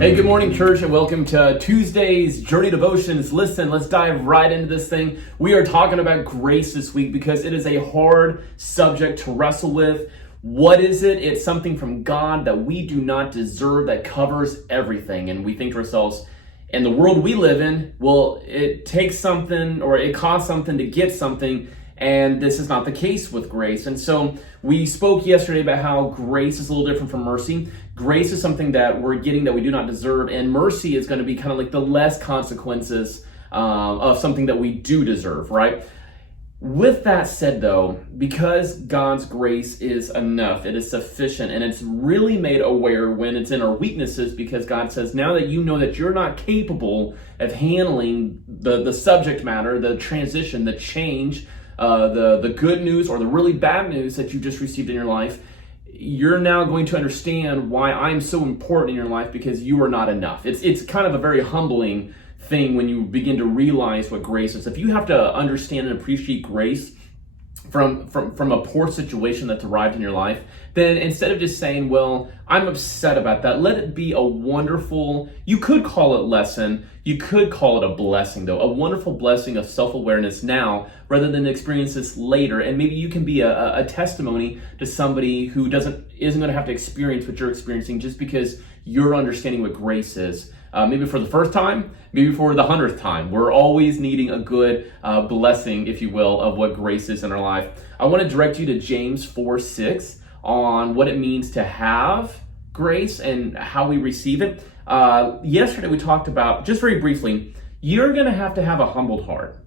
Hey, good morning, church, and welcome to Tuesday's Journey Devotions. Listen, let's dive right into this thing. We are talking about grace this week because it is a hard subject to wrestle with. What is it? It's something from God that we do not deserve that covers everything. And we think to ourselves, in the world we live in, well, it takes something or it costs something to get something. And this is not the case with grace. And so we spoke yesterday about how grace is a little different from mercy. Grace is something that we're getting that we do not deserve. And mercy is going to be kind of like the less consequences of something that we do deserve, right? With that said, though, because God's grace is enough, it is sufficient, and it's really made aware when it's in our weaknesses, because God says, now that you know that you're not capable of handling the subject matter, the transition, the change, the good news or the really bad news that you just received in your life, you're now going to understand why I'm so important in your life, because you are not enough. It's kind of a very humbling thing when you begin to realize what grace is. If you have to understand and appreciate grace from a poor situation that's arrived in your life, then instead of just saying, well, I'm upset about that, let it be a wonderful, you could call it lesson, you could call it a blessing though, a wonderful blessing of self-awareness now rather than experience this later. And maybe you can be a testimony to somebody who isn't going to have to experience what you're experiencing just because you're understanding what grace is. Maybe for the first time, maybe for the 100th time. We're always needing a good blessing, if you will, of what grace is in our life. I want to direct you to James 4:6 on what it means to have grace and how we receive it. Yesterday we talked about, just very briefly, you're going to have a humbled heart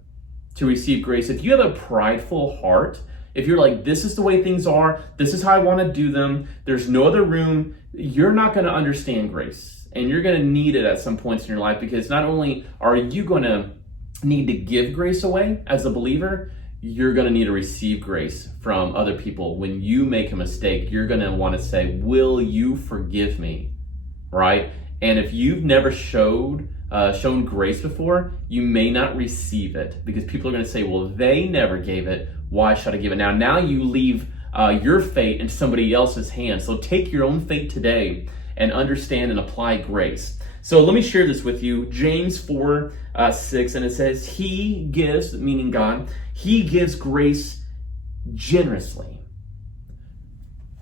to receive grace. If you have a prideful heart, if you're like, this is the way things are, this is how I want to do them, there's no other room, you're not going to understand grace. And you're going to need it at some points in your life, because not only are you going to need to give grace away as a believer, you're going to need to receive grace from other people. When you make a mistake, you're going to want to say, will you forgive me? Right? And if you've never shown grace before, you may not receive it, because people are going to say, well, they never gave it. Why should I give it now? Now you leave your fate in somebody else's hands. So take your own fate today and understand and apply grace. So let me share this with you. James 4:6, and it says, he gives, meaning God, he gives grace generously.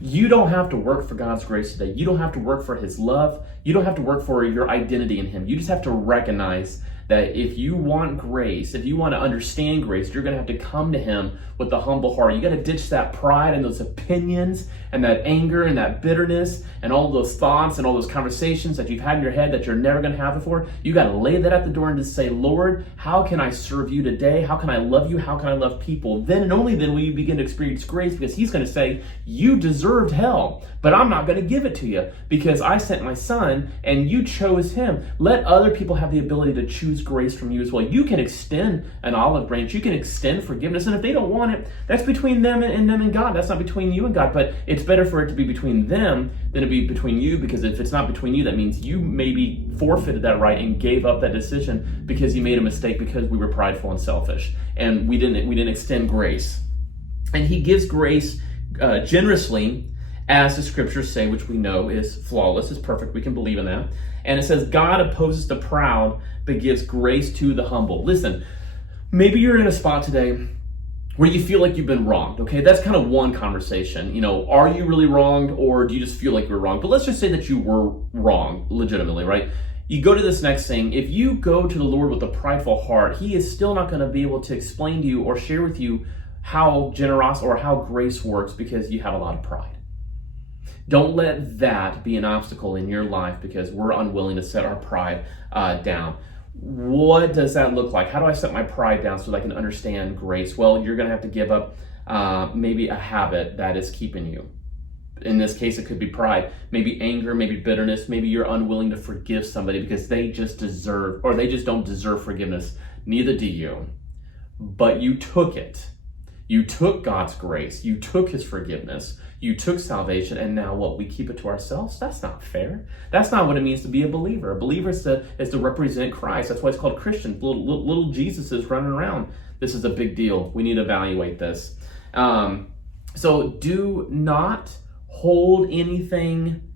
You don't have to work for God's grace today. You don't have to work for his love. You don't have to work for your identity in him. You just have to recognize that if you want grace, if you want to understand grace, you're going to have to come to him with a humble heart. You got to ditch that pride and those opinions and that anger and that bitterness and all those thoughts and all those conversations that you've had in your head that you're never going to have before. You got to lay that at the door and just say, Lord, how can I serve you today? How can I love you? How can I love people? Then and only then will you begin to experience grace, because he's going to say, you deserved hell, but I'm not going to give it to you because I sent my son and you chose him. Let other people have the ability to choose grace from you as well. You can extend an olive branch. You can extend forgiveness. And if they don't want it, that's between them and God. That's not between you and God. But it's better for it to be between them than to be between you, because if it's not between you, that means you maybe forfeited that right and gave up that decision because you made a mistake, because we were prideful and selfish and we didn't extend grace. And he gives grace generously, as the scriptures say, which we know is flawless, is perfect. We can believe in that. And it says, God opposes the proud, but gives grace to the humble. Listen, maybe you're in a spot today where you feel like you've been wronged, okay? That's kind of one conversation. You know, are you really wronged, or do you just feel like you're wrong? But let's just say that you were wrong, legitimately, right? You go to this next thing. If you go to the Lord with a prideful heart, he is still not going to be able to explain to you or share with you how generosity or how grace works, because you have a lot of pride. Don't let that be an obstacle in your life because we're unwilling to set our pride down. What does that look like? How do I set my pride down so that I can understand grace? Well, you're going to have to give up maybe a habit that is keeping you. In this case, it could be pride, maybe anger, maybe bitterness. Maybe you're unwilling to forgive somebody because they just don't deserve forgiveness. Neither do you. But you took it. You took God's grace. You took his forgiveness. You took salvation, and now what? We keep it to ourselves? That's not fair. That's not what it means to be a believer. A believer is to represent Christ. That's why it's called Christian. Little Jesuses running around. This is a big deal. We need to evaluate this. So do not hold anything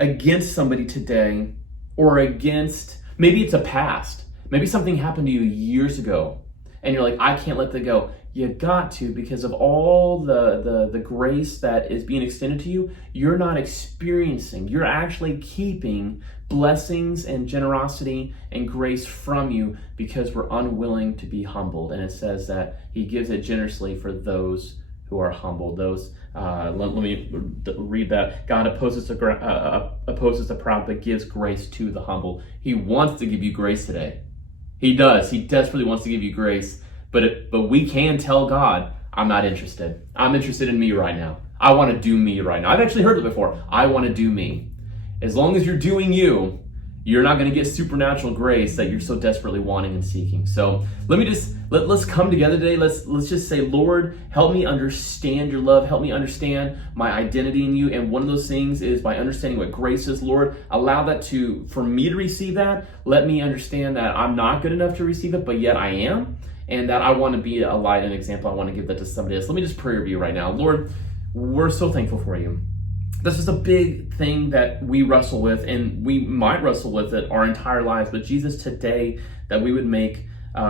against somebody today or against, maybe it's a past. Maybe something happened to you years ago and you're like, I can't let that go. You got to, because of all the grace that is being extended to you, you're not experiencing, you're actually keeping blessings and generosity and grace from you because we're unwilling to be humbled. And it says that he gives it generously for those who are humbled. Those, let me read that. God opposes the proud, but gives grace to the humble. He wants to give you grace today. He does. He desperately wants to give you grace. But we can tell God, I'm not interested. I'm interested in me right now. I want to do me right now. I've actually heard it before. I want to do me. As long as you're doing you, you're not going to get supernatural grace that you're so desperately wanting and seeking. So let's come together today. Let's just say, Lord, help me understand your love. Help me understand my identity in you. And one of those things is by understanding what grace is, Lord, allow that for me to receive that. Let me understand that I'm not good enough to receive it, but yet I am. And that I want to be a light and example. I want to give that to somebody else. Let me just pray over you right now. Lord, we're so thankful for you. This is a big thing that we wrestle with, and we might wrestle with it our entire lives. But Jesus, today, that we would make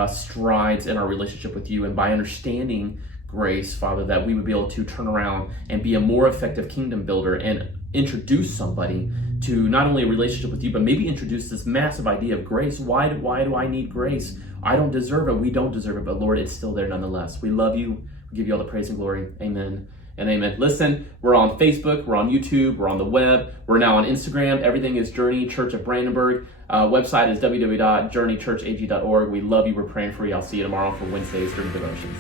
strides in our relationship with you, and by understanding grace, Father, that we would be able to turn around and be a more effective kingdom builder and introduce somebody to not only a relationship with you, but maybe introduce this massive idea of grace. Why do I need grace? I don't deserve it. We don't deserve it, but Lord, it's still there nonetheless. We love you. We give you all the praise and glory. Amen and amen. Listen, we're on Facebook, we're on YouTube, we're on the web, we're now on Instagram. Everything is Journey Church of Brandenburg. Website is www.journeychurchag.org. We love you. We're praying for you. I'll see you tomorrow for Wednesday's Journey Devotions.